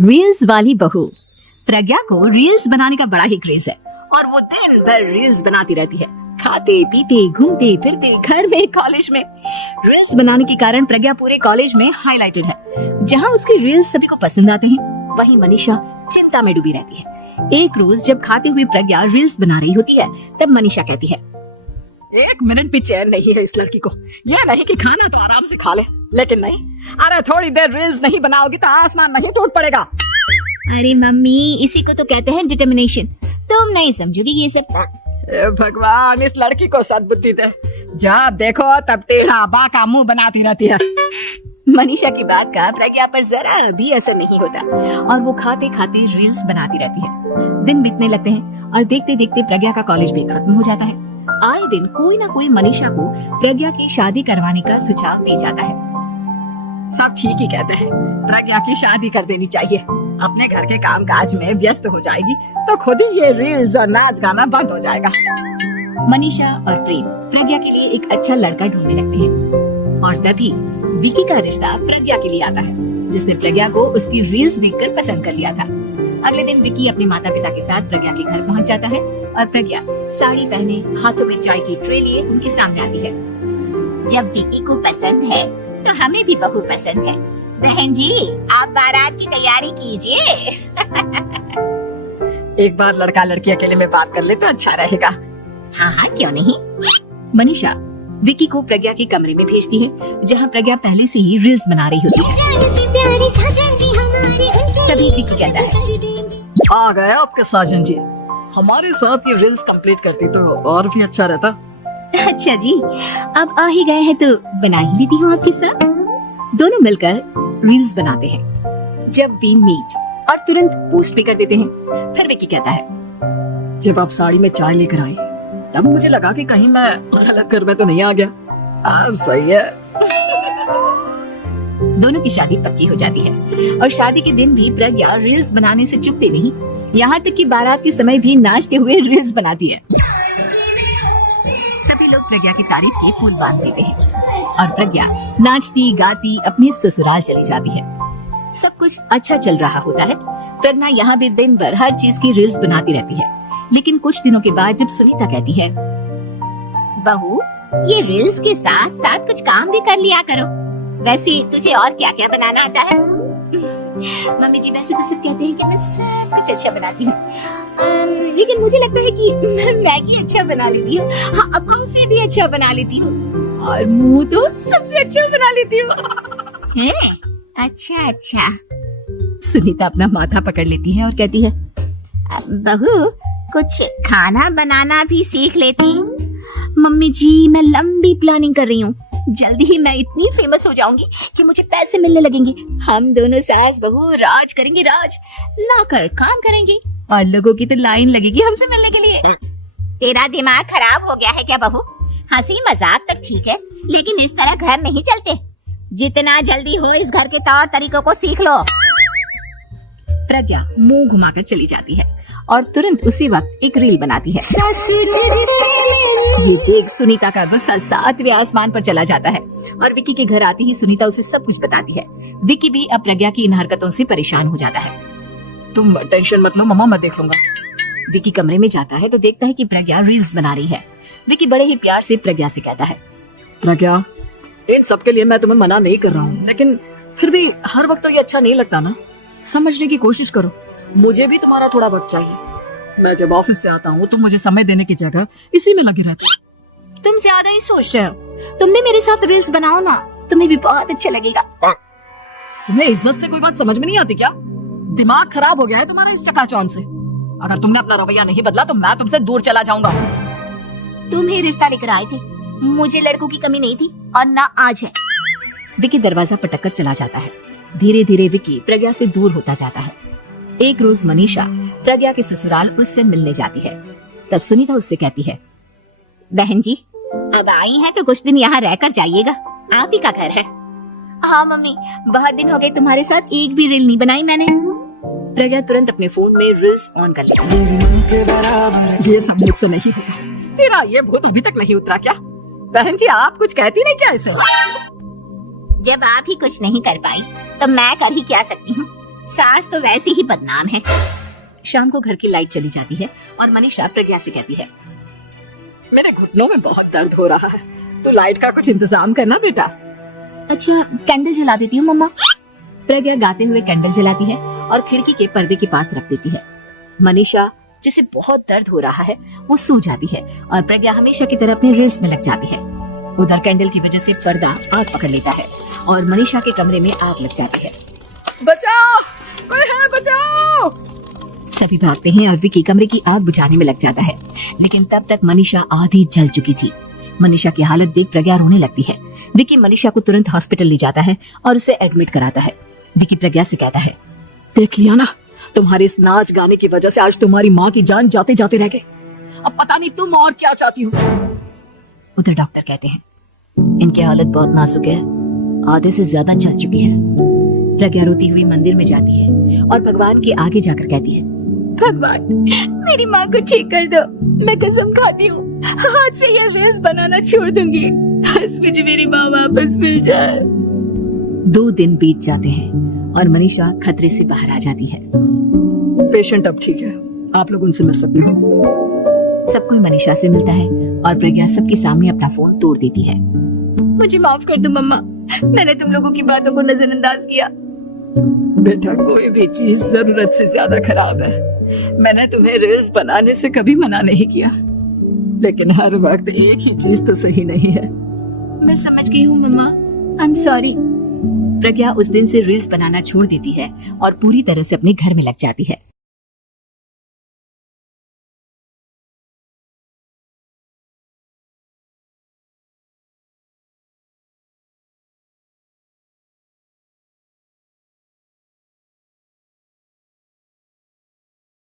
Reels वाली बहू। प्रज्ञा को रील्स बनाने का बड़ा ही क्रेज है और वो दिन भर रील्स बनाती रहती है, खाते पीते घूमते फिरते घर में कॉलेज में। रील्स बनाने के कारण प्रज्ञा पूरे कॉलेज में हाईलाइटेड है। जहाँ उसके रील्स सभी को पसंद आते हैं, वहीं मनीषा चिंता में डूबी रहती है। एक रोज जब खाते हुए प्रज्ञा रील्स बना रही होती है, तब मनीषा कहती है, एक मिनट भी चैन नहीं है इस लड़की को। यह नहीं कि खाना तो आराम से खा ले, लेकिन नहीं, अरे थोड़ी देर रील्स नहीं बनाओगी तो आसमान नहीं टूट पड़ेगा। अरे मम्मी, इसी को तो कहते हैं डिटर्मिनेशन। तुम नहीं समझोगी ये सब। भगवान, इस लड़की को सद्बुद्धि दे। जब देखो तब टेढ़ा बाका मुंह बनाती रहती है। मनीषा की बात का प्रज्ञा पर जरा भी असर नहीं होता और वो खाते खाते रील्स बनाती रहती है। दिन बीतने लगते हैं और देखते देखते प्रज्ञा का कॉलेज भी खत्म हो जाता है। आए दिन कोई ना कोई मनीषा को प्रज्ञा की शादी करवाने का सुझाव दे जाता है। सब ठीक ही कहते हैं, प्रज्ञा की शादी कर देनी चाहिए। अपने घर के काम काज में व्यस्त हो जाएगी तो खुद ही ये रील्स और नाच गाना बंद हो जाएगा। मनीषा और प्रेम प्रज्ञा के लिए एक अच्छा लड़का ढूंढने लगते हैं और तभी विकी का रिश्ता प्रज्ञा के लिए आता है, जिसने प्रज्ञा को उसकी रील्स देखकर पसंद कर लिया था। अगले दिन विकी अपने माता पिता के साथ प्रज्ञा के घर पहुंच जाता है और प्रज्ञा साड़ी पहने हाथों में चाय की ट्रे लिए उनके सामने आती है। जब विकी को पसंद है तो हमें भी बहू पसंद है। बहन जी, आप बारात की तैयारी कीजिए। एक बार लड़का लड़की अकेले में बात कर ले तो अच्छा रहेगा। हाँ हाँ, क्यों नहीं। मनीषा विकी को प्रज्ञा के कमरे में भेजती है, जहाँ प्रज्ञा पहले से ही रील्स बना रही होती है। तभी विकी कहता है, आ गए आपके साजन जी। हमारे साथ ये रील्स कंप्लीट करती तो और भी अच्छा रहता। अच्छा जी, अब आ ही गए हैं तो बना ही लेती हूँ आपके साथ। दोनों मिलकर रील्स बनाते हैं। जब वी मीट और तुरंत पोस्ट भी कर देते हैं। फिर विकी कहता है, जब आप साड़ी में चाय लेकर आए तब मुझे लगा कि कहीं मैं गलत घर में तो नहीं आ गया। अब सही है। दोनों की शादी पक्की हो जाती है और शादी के दिन भी प्रज्ञा रील्स बनाने से चूकती नहीं। यहाँ तक कि बारात के समय भी नाचते हुए रील्स बनाती है। सभी लोग प्रज्ञा की तारीफ के पुल बांध देते हैं और प्रज्ञा नाचती गाती अपने ससुराल चली जाती है। सब कुछ अच्छा चल रहा होता है। प्रज्ञा यहाँ भी दिन भर हर चीज की रील्स बनाती रहती है। लेकिन कुछ दिनों के बाद जब सुनीता कहती है, बहू, ये रील्स के साथ साथ कुछ काम भी कर लिया करो। वैसे तुझे और क्या क्या बनाना आता है। मम्मी जी, वैसे तो सब कहते हैं कि मैं सब कुछ अच्छा बनाती हूँ, लेकिन मुझे लगता है कि मैं मैगी अच्छा बना लेती हूँ। हाँ, कॉफी भी अच्छा बना लेती हूँ और मुंह तो सबसे अच्छा बना लेती हूँ। अच्छा अच्छा। सुनीता अपना माथा पकड़ लेती है और कहती है, बहू, कुछ खाना बनाना भी सीख लेती। मम्मी जी, मैं लंबी प्लानिंग कर रही हूँ। जल्दी ही मैं इतनी फेमस हो जाऊंगी कि मुझे पैसे मिलने लगेंगे। हम दोनों सास बहू राज करेंगे, राज लाकर काम करेंगे और लोगों की तो लाइन लगेगी हमसे मिलने के लिए। तेरा दिमाग खराब हो गया है क्या बहू? हंसी मजाक तक ठीक है, लेकिन इस तरह घर नहीं चलते। जितना जल्दी हो इस घर के तौर तरीकों को सीख लो। प्रज्ञा मुंह घुमाकर चली जाती है और तुरंत उसी वक्त एक रील बनाती है। ये देख सुनीता का गुस्सा 7वें आसमान पर चला जाता है और विकी के घर आती ही सुनीता उसे सब कुछ बताती है। विकी भी अब प्रज्ञा की इन हरकतों से परेशान हो जाता है। तुम टेंशन मत लो मम्मा, मैं देख लूंगा। विकी कमरे में जाता है तो देखता है कि प्रज्ञा रील्स बना रही है। विकी बड़े ही प्यार से प्रज्ञा से कहता है, प्रज्ञा, इन सब के लिए मैं तुम्हें मना नहीं कर रहा हूँ, लेकिन फिर भी हर वक्त तो ये अच्छा नहीं लगता ना। समझने की कोशिश करो, मुझे भी तुम्हारा थोड़ा वक्त चाहिए। मैं जब ऑफिस से आता हूँ तुम मुझे समय देने की जगह इसी में लगे रहते हो। तुम ज्यादा ही सोच रहे हो। तुम भी मेरे साथ रील्स बनाओ ना, तुम्हें भी बहुत अच्छा लगेगा। तुम्हें इज्जत से कोई बात समझ में नहीं आती क्या? दिमाग खराब हो गया है तुम्हारा इस चकाचौंध से। अगर तुमने अपना रवैया नहीं बदला तो मैं तुमसे दूर चला जाऊंगा। तुम ही रिश्ता लेकर आए थे, मुझे लड़कों की कमी नहीं थी और ना आज है। विकी दरवाजा पटक कर चला जाता है। धीरे धीरे विकी प्रज्ञा से दूर होता जाता है। एक रोज मनीषा प्रज्ञा के ससुराल उससे मिलने जाती है। तब सुनीता उससे कहती है, बहन जी, अब आई हैं तो कुछ दिन यहाँ रहकर जाइएगा। आप ही का घर है। हाँ मम्मी, बहुत दिन हो गए तुम्हारे साथ एक भी रील नहीं बनाई मैंने। प्रज्ञा तुरंत अपने फोन में रील्स ऑन कर लेती है। ये सब मुझसे नहीं होगा। तेरा ये भूत अभी तक नहीं उतरा क्या? बहन जी, आप कुछ कहती नहीं क्या इसे? जब आप ही कुछ नहीं कर पाई तो मैं कर ही क्या सकती हूँ। सास तो वैसी ही बदनाम है। शाम को घर की लाइट चली जाती है और मनीषा प्रज्ञा से कहती है, मेरे घुटनों में बहुत दर्द हो रहा है, तो लाइट का कुछ इंतजाम करना बेटा। अच्छा कैंडल जला देती हूँ मम्मा। प्रज्ञा गाते हुए कैंडल जलाती है और खिड़की के पर्दे के पास रख देती है। मनीषा जिसे बहुत दर्द हो रहा है वो सो जाती है और प्रज्ञा हमेशा की तरह अपने रील्स में लग जाती है। उधर कैंडल की वजह से पर्दा आग पकड़ लेता है और मनीषा के कमरे में आग लग जाती है। बचाओ, कोई है, बचाओ। सभी भागते हैं और विकी कमरे की आग बुझाने में लग जाता है, लेकिन तब तक मनीषा आधी जल चुकी थी। मनीषा की हालत देख प्रज्ञा रोने लगती है। विकी मनीषा को तुरंत हॉस्पिटल ले जाता है और उसे एडमिट कराता है। विकी प्रज्ञा से कहता है, देख लिया ना, तुम्हारे इस नाच गाने की वजह से आज तुम्हारी माँ की जान जाते जाते रह गई। अब पता नहीं तुम और क्या चाहती हो। उधर डॉक्टर कहते हैं, इनकी हालत बहुत नाजुक है, आधे से ज्यादा चल चुकी है। प्रज्ञा रोती हुई मंदिर में जाती है और भगवान के आगे जाकर कहती है, भगवान मेरी माँ को ठीक कर दो, मैं कसम खाती हूँ आज से ये रील्स बनाना छोड़ दूंगी, बस मुझे मेरी माँ वापस मिल जाए। 2 दिन बीत जाते हैं और मनीषा खतरे से बाहर आ जाती है। पेशेंट अब ठीक है, आप लोग उनसे मिल सकते हो। सब कोई मनीषा से मिलता है और प्रज्ञा सबके सामने अपना फोन तोड़ देती है। मुझे माफ कर दो मम्मा, मैंने तुम लोगों की बातों को नजरअंदाज किया। बेटा कोई भी चीज जरूरत से ज्यादा खराब है। मैंने तुम्हें रील्स बनाने से कभी मना नहीं किया, लेकिन हर वक्त एक ही चीज तो सही नहीं है। मैं समझ गई हूँ मम्मा, आई एम सॉरी। प्रज्ञा उस दिन से रील्स बनाना छोड़ देती है और पूरी तरह से अपने घर में लग जाती है।